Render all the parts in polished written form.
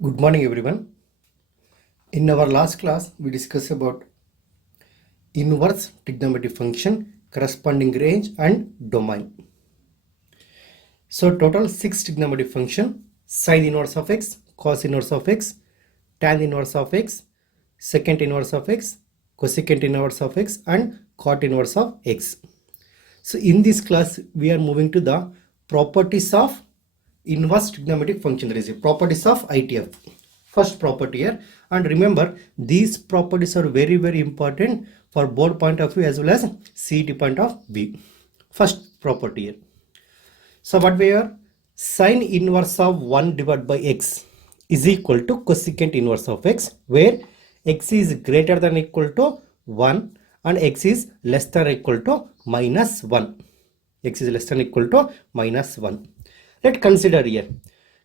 Good morning, everyone. In our last class, we discussed about inverse trigonometric function, corresponding range, and domain. So, total 6 trigonometric function: sine inverse of x, cos inverse of x, tan inverse of x, secant inverse of x, cosecant inverse of x, and cot inverse of x. So, in this class, we are moving to the properties of inverse trigonometric function. That is properties of ITF. First property here, and remember these properties are very important for board point of view as well as CET point of view. First property here. So what we are, sine inverse of 1 divided by x is equal to cosecant inverse of x, where x is greater than equal to 1 and x is less than equal to minus 1. X is less than equal to minus 1. Let's consider here.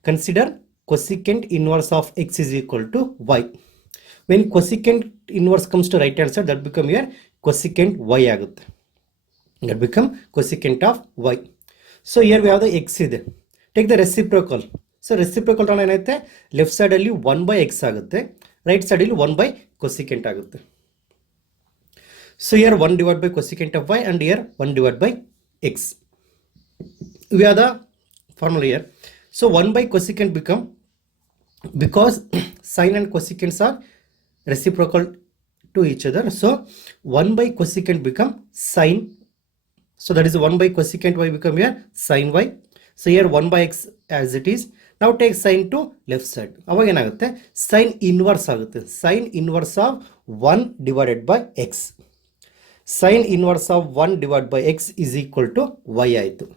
Consider cosecant inverse of x is equal to y. When cosecant inverse comes to right hand side, that become here cosecant y agutte. That become cosecant of y. So here we have the x ide. Take the reciprocal. So reciprocal on enagutte left side alli 1 by x agutte, right side alli 1 by cosecant agutte. So here 1 divided by cosecant of y and here 1 divided by x. We have the formula here. So 1 by cosecant become, because sine and cosecants are reciprocal to each other, so 1 by cosecant become sine. So that is 1 by cosecant y become here sine y. So here 1 by x as it is. Now take sine to left side. Avage enagutte sine inverse agutte. Sine inverse of 1 divided by x. Sine inverse of 1 divided by x is equal to y aitu.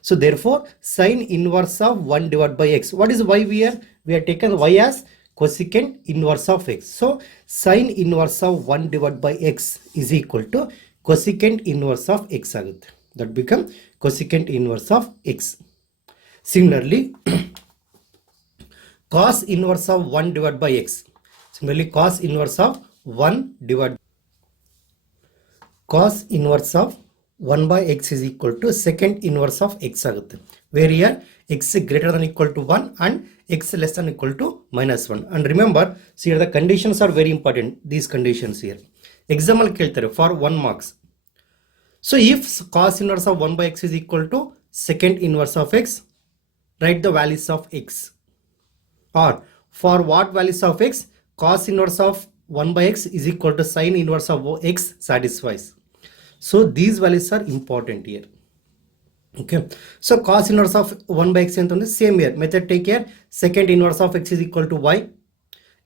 So therefore, sine inverse of 1 divided by x. What is y here? We have taken y as cosecant inverse of x. So sine inverse of 1 divided by x is equal to cosecant inverse of x agutte. That become cosecant inverse of x. Similarly, cos inverse of 1 divided by x. Similarly, cos inverse of 1 divided cos inverse of 1 by x is equal to secant inverse of x agutte, where here x is greater than equal to 1 and x less than equal to minus 1. And remember, see here the conditions are very important, these conditions here. Example keltare for 1 marks. So if cos inverse of 1 by x is equal to secant inverse of x, write the values of x. Or for what values of x, cos inverse of 1 by x is equal to sine inverse of x satisfies. So these values are important here. Okay. So cos inverse of 1 by x and same here. Method take here. Secant inverse of x is equal to y.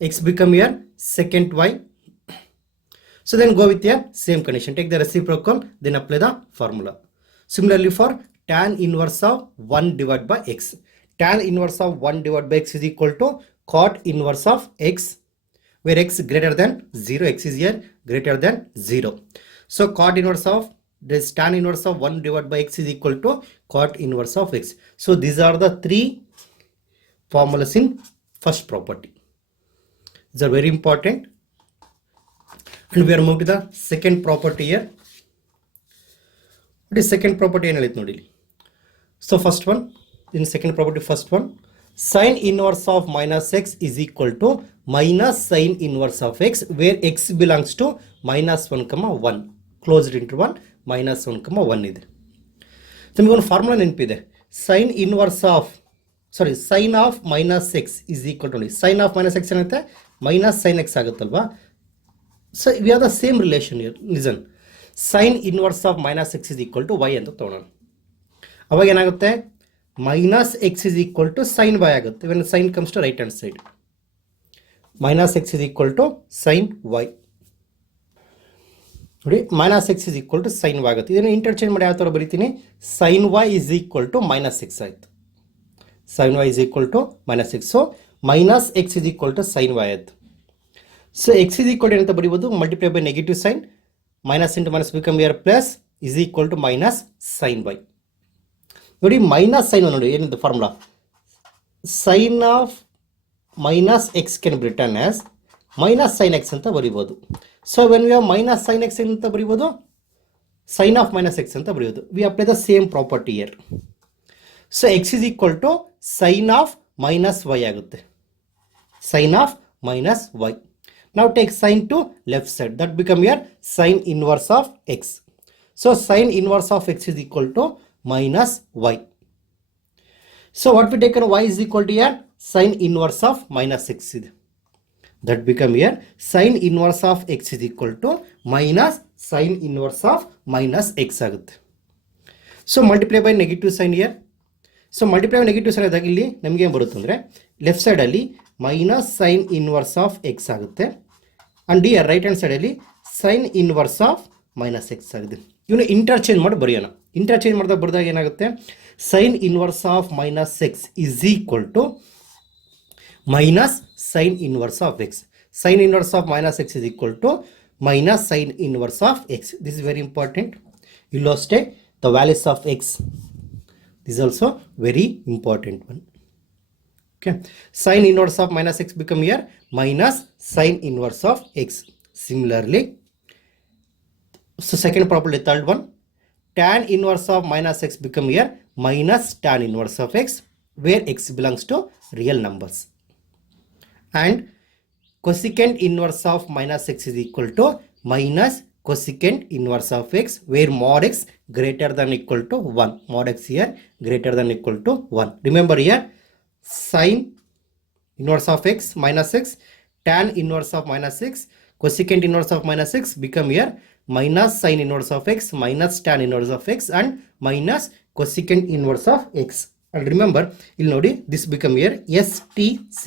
X become here secant y. So then go with here same condition. Take the reciprocal, then apply the formula. Similarly for tan inverse of 1 divided by x. Tan inverse of 1 divided by x is equal to cot inverse of x, where x greater than 0. X is here greater than 0. So cot inverse of this tan inverse of 1 divided by x is equal to cot inverse of x. So these are the three formulas in first property. These are very important. And we are moving to the second property here. What is second property? So first one, in second property, first one, sine inverse of minus x is equal to minus sine inverse of x, where x belongs to minus 1 comma 1. Closed interval minus 1 comma 1 ಇದೆ. So ನಿಮಗೆ ಒಂದು formula ನೆನಪಿದೆ. Sine inverse of sine of minus x is equal to sine of minus x ಏನಾಗುತ್ತೆ minus sin x ಆಗುತ್ತಲ್ವಾ. So we have the same relation here. Listen, sine inverse of minus x is equal to y ಅಂತ ತಗೊಳ್ಳೋಣ. ಅವಾಗ ಏನಾಗುತ್ತೆ minus x is equal to sin y ಆಗುತ್ತೆ. When sin comes to right hand side, minus x is equal to sin y. ನೋಡಿ minus x is equal to sin y ಆಗುತ್ತೆ. ಇದನ್ನು interchange ಮಾಡಿ ಯಾವ ಥರ ಬರೀತೀನಿ, sin y is equal to minus x ಆಯಿತು. sin y is equal to minus x. So minus x is equal to sin y ಆಯಿತು. So x is equal to ಏನಂತ ಬರೀಬೋದು, multiply by negative sign, minus into minus become here plus is equal to minus sin y. ನೋಡಿ minus sign ನೋಡಿ ಏನಿದೆ formula, sin of minus x can be written as minus sin x ಅಂತ ಬರೀಬೋದು. So when we have minus sin x ಅಂತ ಬರೀಬೋದು, sin of minus x ಅಂತ ಬರೆಯೋದು. We apply the same property here. So x is equal to sin of minus y ಆಗುತ್ತೆ. sine of minus y. Now take sine to left side. That become here sine inverse of x. So sine inverse of x is equal to minus y. So what we taken y is equal to here sine inverse of minus x. That become here sine inverse of x is equal to minus sine inverse of minus x ಆಗುತ್ತೆ. So multiply by negative sign here. So multiply by negative sign ಆದಾಗ ಇಲ್ಲಿ ನಮಗೆ ಏನು ಬರುತ್ತೆ ಅಂದರೆ left ಸೈಡಲ್ಲಿ minus sine inverse of x ಆಗುತ್ತೆ and ಈ ರೈಟ್ ಹ್ಯಾಂಡ್ ಸೈಡಲ್ಲಿ sine inverse of minus x ಆಗುತ್ತೆ. ಇವನು ಇಂಟರ್ಚೇಂಜ್ ಮಾಡಿ ಬರೆಯೋಣ. ಇಂಟರ್ಚೇಂಜ್ ಮಾಡಿದಾಗ ಬರೆದಾಗ ಏನಾಗುತ್ತೆ sine inverse of minus x is equal to minus sine inverse of x. Sine inverse of minus x is equal to minus sine inverse of x. This is very important. You will state the values of x. This is also very important one. Okay. Sine inverse of minus x become here minus sine inverse of x. Similarly, so second property, third one, tan inverse of minus x become here minus tan inverse of x, where x belongs to real numbers. And cosecant inverse of minus x is equal to minus cosecant inverse of x, where mod x greater than equal to 1. Mod x here greater than equal to 1. Remember here sine inverse of x minus x, tan inverse of minus x, cosecant inverse of minus x become here minus sine inverse of x minus tan inverse of x and minus cosecant inverse of x. And remember ಇಲ್ಲಿ ನೋಡಿ this become here STC.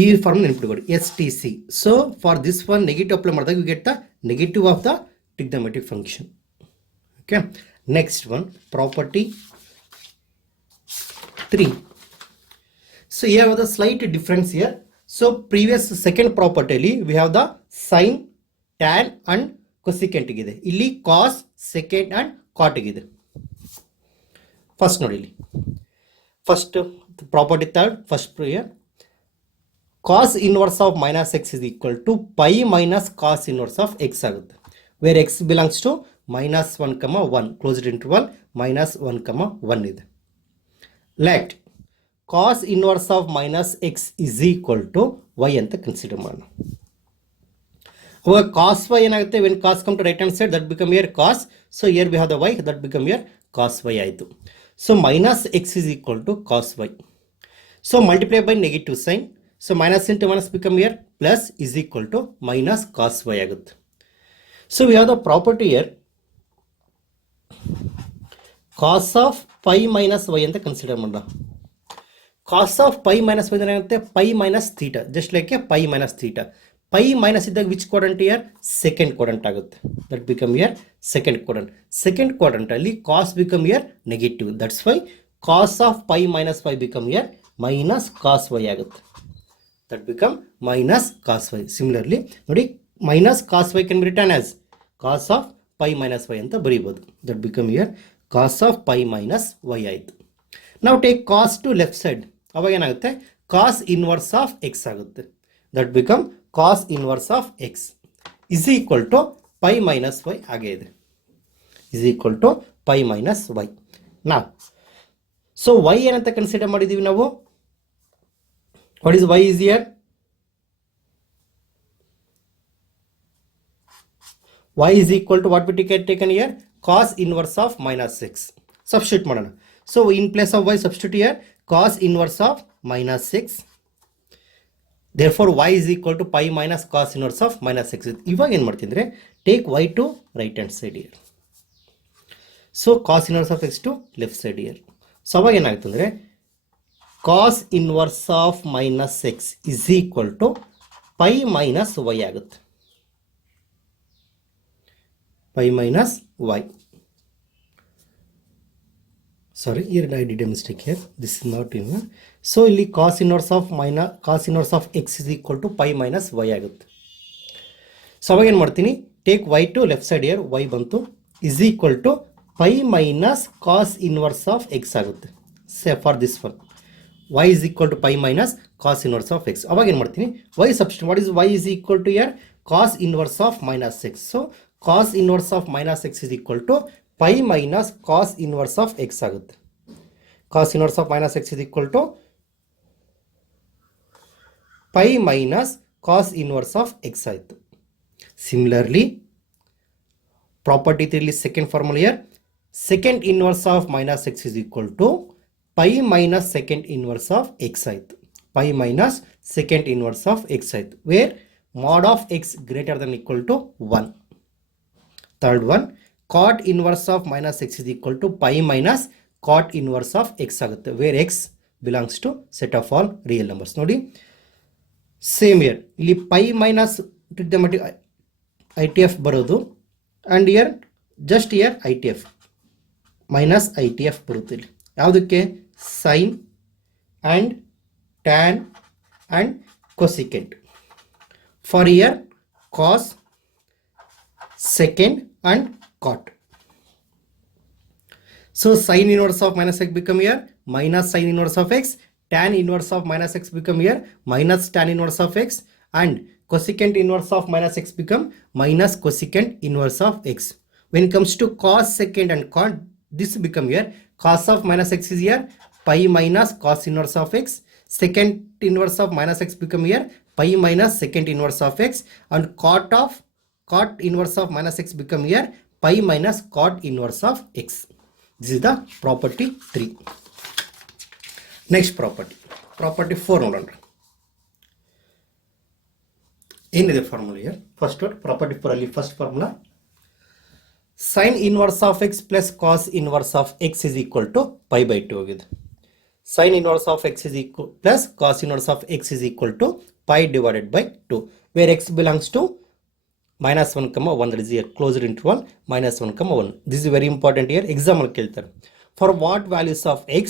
ಈ form ನೆನಪಿಟ್ಕೊಳ್ಳಿ STC. So for this one negative apply ಮಾಡಿದಾಗ you get the negative of the trigonometric function. Okay, next one property 3. So here was a slight difference here. So previous second ಪ್ರಾಪರ್ಟಿಯಲ್ಲಿ we have the sine tan and cosecant ಇದೆ. ಇಲ್ಲಿ ಕಾಸ್ second and ಕಾಟ್ ಇದೆ. First ನೋಡಿ ಇಲ್ಲಿ first property third first prior cos inverse of minus x is equal to pi minus cos inverse of x ಆಗುತ್ತೆ, where x belongs to minus 1, 1 closed interval minus 1, 1 ಇದೆ. Let cos inverse of minus x is equal to y ಅಂತ consider ಮಾಡೋಣ. ಅವಾಗ cos y ಏನಾಗುತ್ತೆ, when cos come to right hand side that become here cos, so here we have the y that become here cos y ಆಯಿತು. So minus x is equal to cos y. So multiply by negative sign. So minus into minus become here plus is equal to minus cos y ಆಗುತ್ತೆ. So we have the property here cos of pi minus y ಅಂತ consider ಮಾಡೋಣ. cos of pi minus y ಏನಾಗುತ್ತೆ pi minus theta, just like a pi minus theta. pi minus ಇದ್ದಾಗ which quadrant here second quadrant ಆಗುತ್ತೆ. that become here second quadrant. second quadrant ಅಲ್ಲಿ cos become here negative. that's why cos of pi minus y become here minus cos y ಆಗುತ್ತೆ. that become minus cos y. Similarly ನೋಡಿ minus cos y can be written as cos of pi minus y ಅಂತ ಬರೀಬಹುದು. that become here cos of pi minus y ಆಯಿತು. now take cos to left side. ಅವಾಗ ಏನಾಗುತ್ತೆ cos inverse of x ಆಗುತ್ತೆ. that become cos inverse of x is equal to pi minus y ಹಾಗೆ ಇದೆ, is equal to pi minus y. now so y ಏನಂತ consider ಮಾಡಿದೀವಿ ನಾವು. what is y is here? y is equal to what we taken here cos inverse of minus x. substitute ಮಾಡೋಣ. so in place of y substitute here cos inverse of minus x. therefore y is equal to pi minus cos inverse of minus x. ಇವಾಗ ಏನು ಮಾಡ್ತೀನಿ ಅಂದರೆ take y to right hand side here. so cos inverse of x to left side here. so ಅವಾಗ ಏನಾಗುತ್ತೆ ಅಂದರೆ cos inverse of minus x is equal to pi minus y ಆಗುತ್ತೆ. pi minus y. sorry, here I did a mistake here. this is not in here. so ಇಲ್ಲಿ cos inverse of x is equal to pi minus y ಆಗುತ್ತೆ. so ಅವಾಗ ಏನು ಮಾಡ್ತೀನಿ take y to left side here, y ಬಂತು is equal to pi minus cos inverse of x ಆಗುತ್ತೆ. say for this one y is equal to pi minus cos inverse of x. ಅವಾಗ ಏನು ಮಾಡ್ತೀನಿ y substitute. what is y is equal to here cos inverse of minus x. so cos inverse of minus x is equal to pi minus cos inverse of x ಆಗುತ್ತೆ. cos inverse of minus x is equal to pi minus cos inverse of x ಆಯಿತು. Similarly property 3 second formula here secant inverse of minus x is equal to pi minus secant inverse of x ಆಯಿತು. pi minus secant inverse of x ಆಯಿತು, where mod of x greater than equal to 1. Third one, cot inverse of minus x is equal to pi minus cot inverse of x ಆಗುತ್ತೆ, where x belongs to set of all real numbers. ನೋಡಿ same here ಇಲ್ಲಿ pi minus trigonometric ITF ಬರೋದು, and here just here ITF minus ITF ಬರುತ್ತೆ. ಇಲ್ಲಿ ಯಾವುದಕ್ಕೆ? Sine and tan and cosecant. For here cos, secant and cot. So sine inverse of minus x become here minus sine inverse of x, tan inverse of minus x become here minus tan inverse of x, and cosecant inverse of minus x become minus cosecant inverse of x. When it comes to cos secant and cot, this become here cos of minus x is here pi minus cos inverse of x, secant inverse of minus x become here pi minus secant inverse of x, and cot inverse of minus x become here pi minus cot inverse of x. This is the property 3. Next property 4 ನೋಡೋಣ. ಏನಿದೆ formula here? First word property 4 ಅಲ್ಲಿ first formula sin inverse of x plus cos inverse of x is equal to pi by 2 ಆಗಿದೆ. sin inverse of x is equal plus cos inverse of x is equal to pi divided by 2, where x belongs to minus 1 comma 1, that is here closed interval minus 1 comma 1. This is very important here, exam ಅಲ್ಲಿ ಕೇಳ್ತಾರೆ. For what values of x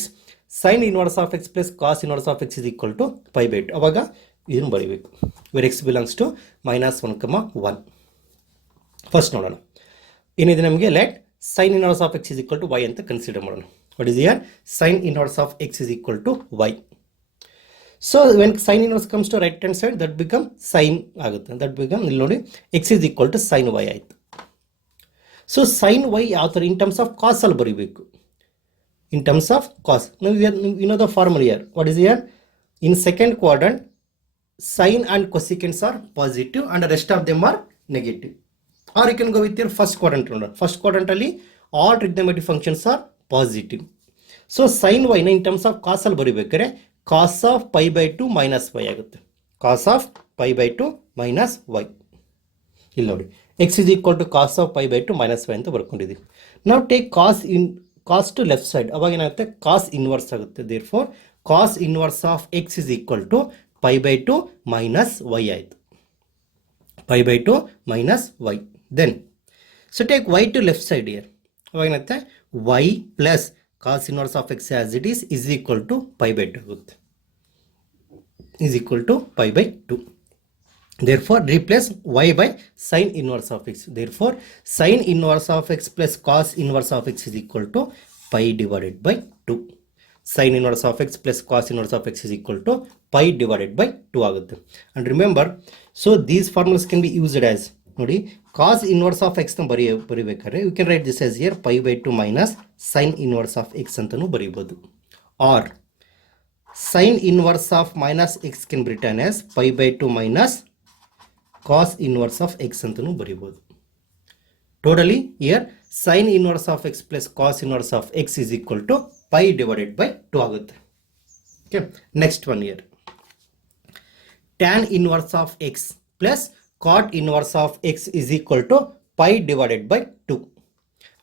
sin inverse of x plus cos inverse of x is equal to pi by 2, ಅವಾಗ ಇದನ್ನು ಬರೀಬೇಕು, where x belongs to minus 1 comma 1. First ನೋಡೋಣ ಏನಿದೆ ನಮಗೆ. Let sine inverse of x is equal to y ಅಂತ consider ಮಾಡೋಣ. What is here? Sine inverse of x is equal to y. So when sine inverse comes to right hand side, that become sine ಆಗುತ್ತೆ. That become ಇಲ್ಲಿ ನೋಡಿ x is equal to sine y ಆಯಿತು. So sine y ಯಾವ ಥರ in terms of cos ಅಲ್ಲಿ ಬರೀಬೇಕು. In terms of cos you know the formula here. What is here? In second quadrant sine and cosecants are positive and the rest of them are negative. Or you can go with your first quadrant. First quadrant ಅಲ್ಲಿ all trigonometric functions are positive. So sin y ನ in terms of cos ಅಲ್ಲಿ ಬರೀಬೇಕಾದ್ರೆ cos of pi by 2 minus y ಆಗುತ್ತೆ. cos of pi by 2 minus y. ಇಲ್ಲಿ ನೋಡಿ x is equal to cos of pi by 2 minus y ಅಂತ ಬರ್ಕೊಂಡಿದ್ದೀವಿ. Now take cos to left side, ಅವಾಗ ಏನಾಗುತ್ತೆ? cos inverse ಆಗುತ್ತೆ. Therefore cos inverse of x is equal to pi by 2 minus y ಆಯಿತು. pi by 2 minus y. Then so take y to left side here, ಅವಾಗ ಏನಾಗುತ್ತೆ? y plus cos inverse of x as it is equal to pi by 2 ಆಗುತ್ತೆ. is equal to pi by 2. Therefore replace y by sin inverse of x. Therefore sin inverse of x plus cos inverse of x is equal to pi divided by 2. sin inverse of x plus cos inverse of x is equal to pi divided by 2 ಆಗುತ್ತೆ. And remember, so these formulas can be used as, ನೋಡಿ cos inverse of x ನ ಬರೀಬೇಕಾದ್ರೆ you can write this as here pi by 2 minus sin inverse of x ಅಂತನೂ ಬರೀಬೋದು. Or sin inverse of minus x can be written as pi by 2 minus cos inverse of x ಅಂತನೂ ಬರೀಬೋದು. Totally here sin inverse of x plus cos inverse of x is equal to pi divided by 2 ಆಗುತ್ತೆ. Okay, next one here tan inverse of x plus cot inverse of x is equal to pi divided by 2,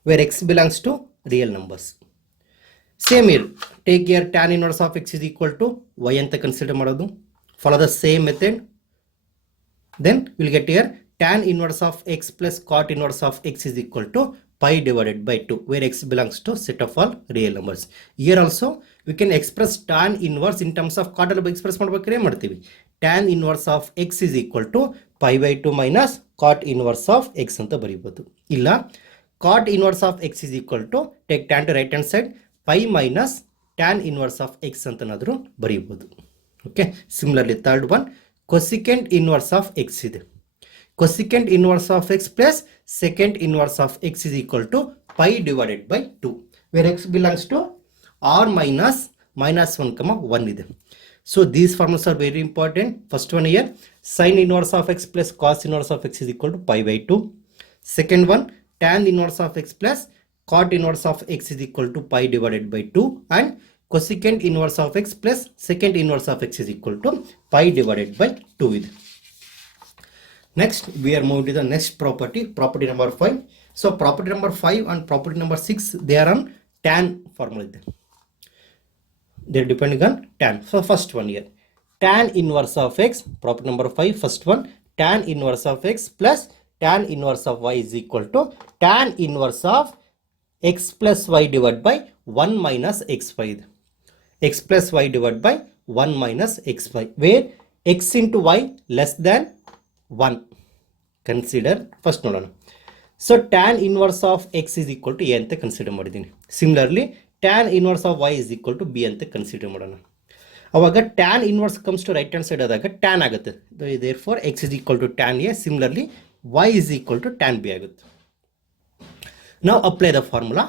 where x belongs to real numbers. Same here, take here tan inverse of x is equal to y ಅಂತ consider ಮಾಡೋದು. Follow the same method. Then we'll get here tan inverse of x plus cot inverse of x is equal to pi divided by 2, where x belongs to set of all real numbers. Here also we can express tan inverse in terms of cot ಅಲ್ಲಿ express ಮಾಡಬೇಕಾದ್ರೆ ಮಾಡ್ತೀವಿ. tan inverse of x is equal to pi by 2 minus cot inverse of x ಅಂತ ಬರೀಬೋದು. ಇಲ್ಲ cot inverse of x is equal to take tan to right hand side pi minus tan inverse of x ಅಂತನಾದರೂ ಬರೀಬೋದು. Okay, similarly third one cosecant inverse of x ಇದೆ. cosecant inverse of x plus secant inverse of x is equal to pi divided by 2, where x belongs to r minus minus 1 comma 1 ಇದೆ. So these formulas are very important. First one here, sin inverse of x plus cos inverse of x is equal to pi by 2. Second one, tan inverse of x plus cot inverse of x is equal to pi divided by 2, and cosecant inverse of x plus secant inverse of x is equal to pi divided by 2 ಇದೆ. Next we are moving to the next property, property number 5. So property number 5 and property number 6, they are on tan formula ಇದೆ. They are depending on tan. So first one here, tan inverse of x, property number 5, first one, tan inverse of x plus tan inverse of y is equal to tan inverse of x plus y divided by 1 minus xy. X plus y divided by 1 minus xy, where x into y less than 1. Consider first ನೋಡೋಣ. So tan inverse of x is equal to a ಅಂತ consider ಮಾಡಿದ್ದೀನಿ. Similarly tan inverse of y is equal to b ಅಂತ consider ಮಾಡೋಣ. ಅವಾಗ tan inverse comes to right hand side ಆದಾಗ tan ಆಗುತ್ತೆ. Therefore x is equal to tan a. Similarly y is equal to tan b ಆಗುತ್ತೆ. Now apply the formula.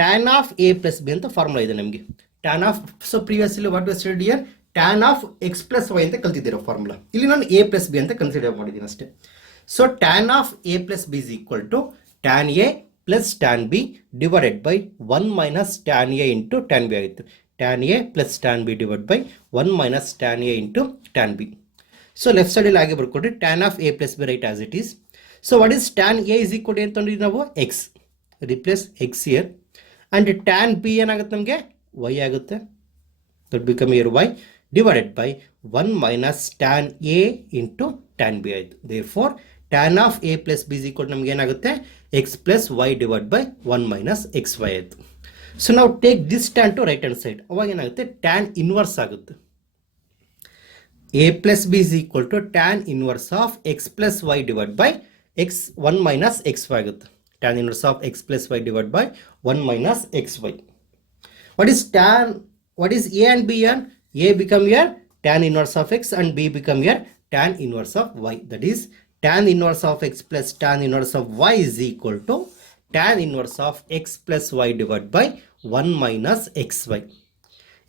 Tan of a plus b ಅಂತ formula ಇದೆ ನಮಗೆ. Tan of, so previously what was studied here, tan of x plus y ಅಂತ ಕಲ್ತಿದ್ದೀರಾ formula. ಇಲ್ಲಿ ನಾನು a plus b ಅಂತ consider ಮಾಡಿದ್ದೀನಿ ಅಷ್ಟೇ. So tan of a plus b is equal to tan a plus tan b divided by 1 minus tan a into tan b ಆಯಿತು. Tan a plus tan b divided by 1 minus tan a into tan b. So left side ಅಲ್ಲಿ ಹಾಗೆ ಬರ್ಕೊಡ್ರಿ, tan of a plus b right as it is. So what is tan a is equal to ಅಂತಂದ್ರೆ ನಾವು x, replace x here, and tan b ಏನಾಗುತ್ತೆ ನಮಗೆ y ಆಗುತ್ತೆ. That become here y divided by 1 minus tan a into tan b ಆಯಿತು. Therefore tan of a plus b is equal to ನಮಗೆ ಏನಾಗುತ್ತೆ x plus y divided by 1 minus xy ಆಯಿತು. So now take this tan to right hand side. ಅವಾಗ ಏನಾಗುತ್ತೆ tan inverse ಆಗುತ್ತೆ. a plus b is equal to tan inverse of x plus y divided by x 1 minus xy ಆಗುತ್ತೆ. Tan inverse of x plus y divided by 1 minus xy. What is a and b here? A become here tan inverse of x and b become here tan inverse of y. That is tan inverse of x plus tan inverse of y is equal to tan inverse of x plus y divided by 1 minus xy.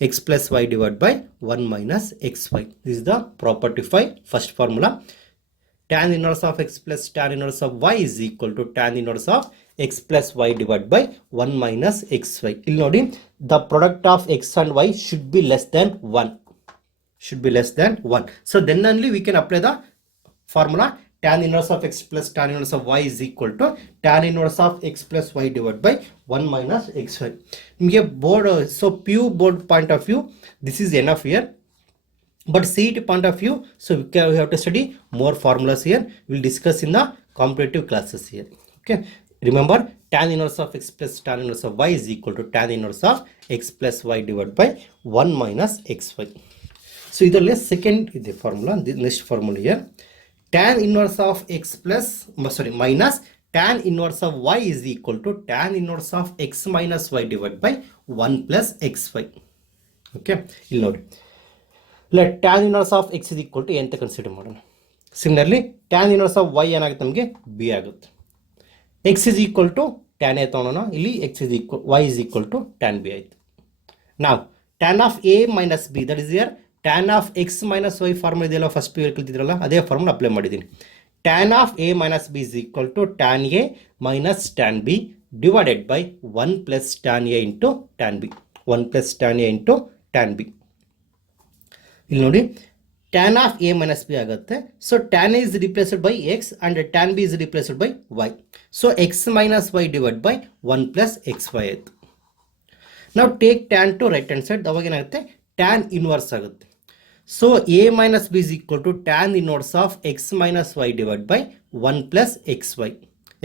X plus y divided by 1 minus xy. This is the property 5, first formula. Tan inverse of x plus tan inverse of y is equal to tan inverse of x plus y divided by 1 minus xy. ಇಲ್ಲಿ ನೋಡಿ, the product of x and y should be less than 1. Should be less than 1. So then only we can apply the formula tan inverse of x plus tan inverse of y is equal to tan inverse of x plus y divided by 1 minus xy. ನಿಮಗೆ board, so pure board point of view, this is enough here. But CET point of view, so we have to study more formulas here. We will discuss in the competitive classes here. Okay. Remember, tan inverse of x plus tan inverse of y is equal to tan inverse of x plus y divided by 1 minus xy. So ಇದರಲ್ಲಿ second is the formula. The next formula here, tan inverse of x plus minus tan inverse of y is equal to tan inverse of x minus y divided by 1 plus xy. Okay, ಇಲ್ಲಿ ನೋಡಿ, let tan inverse of x is equal to a ಅಂತ consider ಮಾಡೋಣ. Similarly tan inverse of y ಏನಾಗುತ್ತೆ ನಮಗೆ b ಆಗುತ್ತೆ. x is equal to tan a ತಗೊಳ್ಳೋಣ, ಇಲ್ಲಿ x is equal, y is equal to tan b ಆಯಿತು. Now tan of a minus b, that is here tan of x minus y formula ಇದೆಯಲ್ಲ, first P ಕಲ್ತಿದ್ರಲ್ಲ, ಅದೇ formula apply ಮಾಡಿದ್ದೀನಿ. tan of a minus b is equal to tan a minus tan b divided by 1 plus tan a into tan b. 1 plus tan a into tan b. ಇಲ್ಲಿ ನೋಡಿ, tan of a minus b ಆಗುತ್ತೆ. So tan a is replaced by x and tan b is replaced by y. So x minus y divided by 1 plus xy ಆಯಿತು. Now take tan to right hand side. ಅವಾಗ ಏನಾಗುತ್ತೆ tan inverse ಆಗುತ್ತೆ. So a minus b is equal to tan inverse of x minus y divided by 1 plus xy.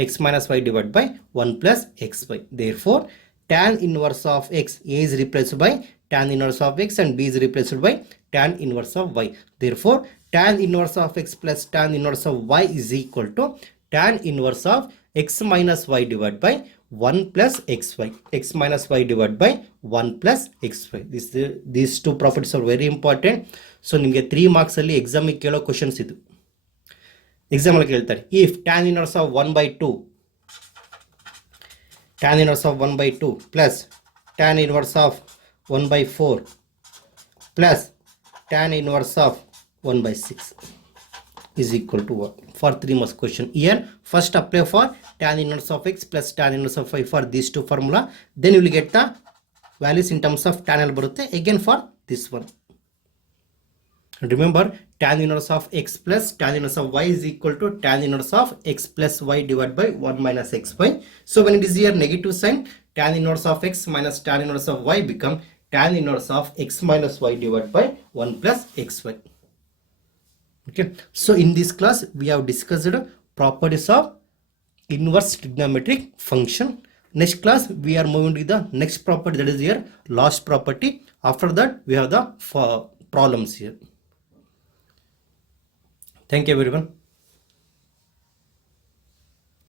X minus y divided by 1 plus xy. Therefore tan inverse of x, a is replaced by tan inverse of x and b is replaced by tan inverse of y. Therefore tan inverse of x plus tan inverse of y is equal to tan inverse of x minus y divided by 1 plus xy. X minus y divided by 1 plus xy. These two properties are very important. So ನಿಮಗೆ 3 marks ಅಲ್ಲಿ exam ಕೇಳೋ questions ಇದು. Exam ಅಲ್ಲಿ ಕೇಳ್ತಾರೆ, if tan inverse of 1 by 2 tan inverse of 1 by 2 plus tan inverse of 1 by 4 plus tan inverse of 1 by 6 is equal to what? For 3 marks question. Here first apply for tan inverse of x plus tan inverse of y for these two formula. Then you will get the values in terms of tan L barutte again for this one. And remember, tan inverse of x plus tan inverse of y is equal to tan inverse of x plus y divided by 1 minus xy. So when it is here negative sign, tan inverse of x minus tan inverse of y become tan inverse of x minus y divided by 1 plus xy. Okay, so in this class we have discussed properties of inverse trigonometric function. Next class we are moving to the next property, that is here last property. After that we have the problems here. Thank you everyone.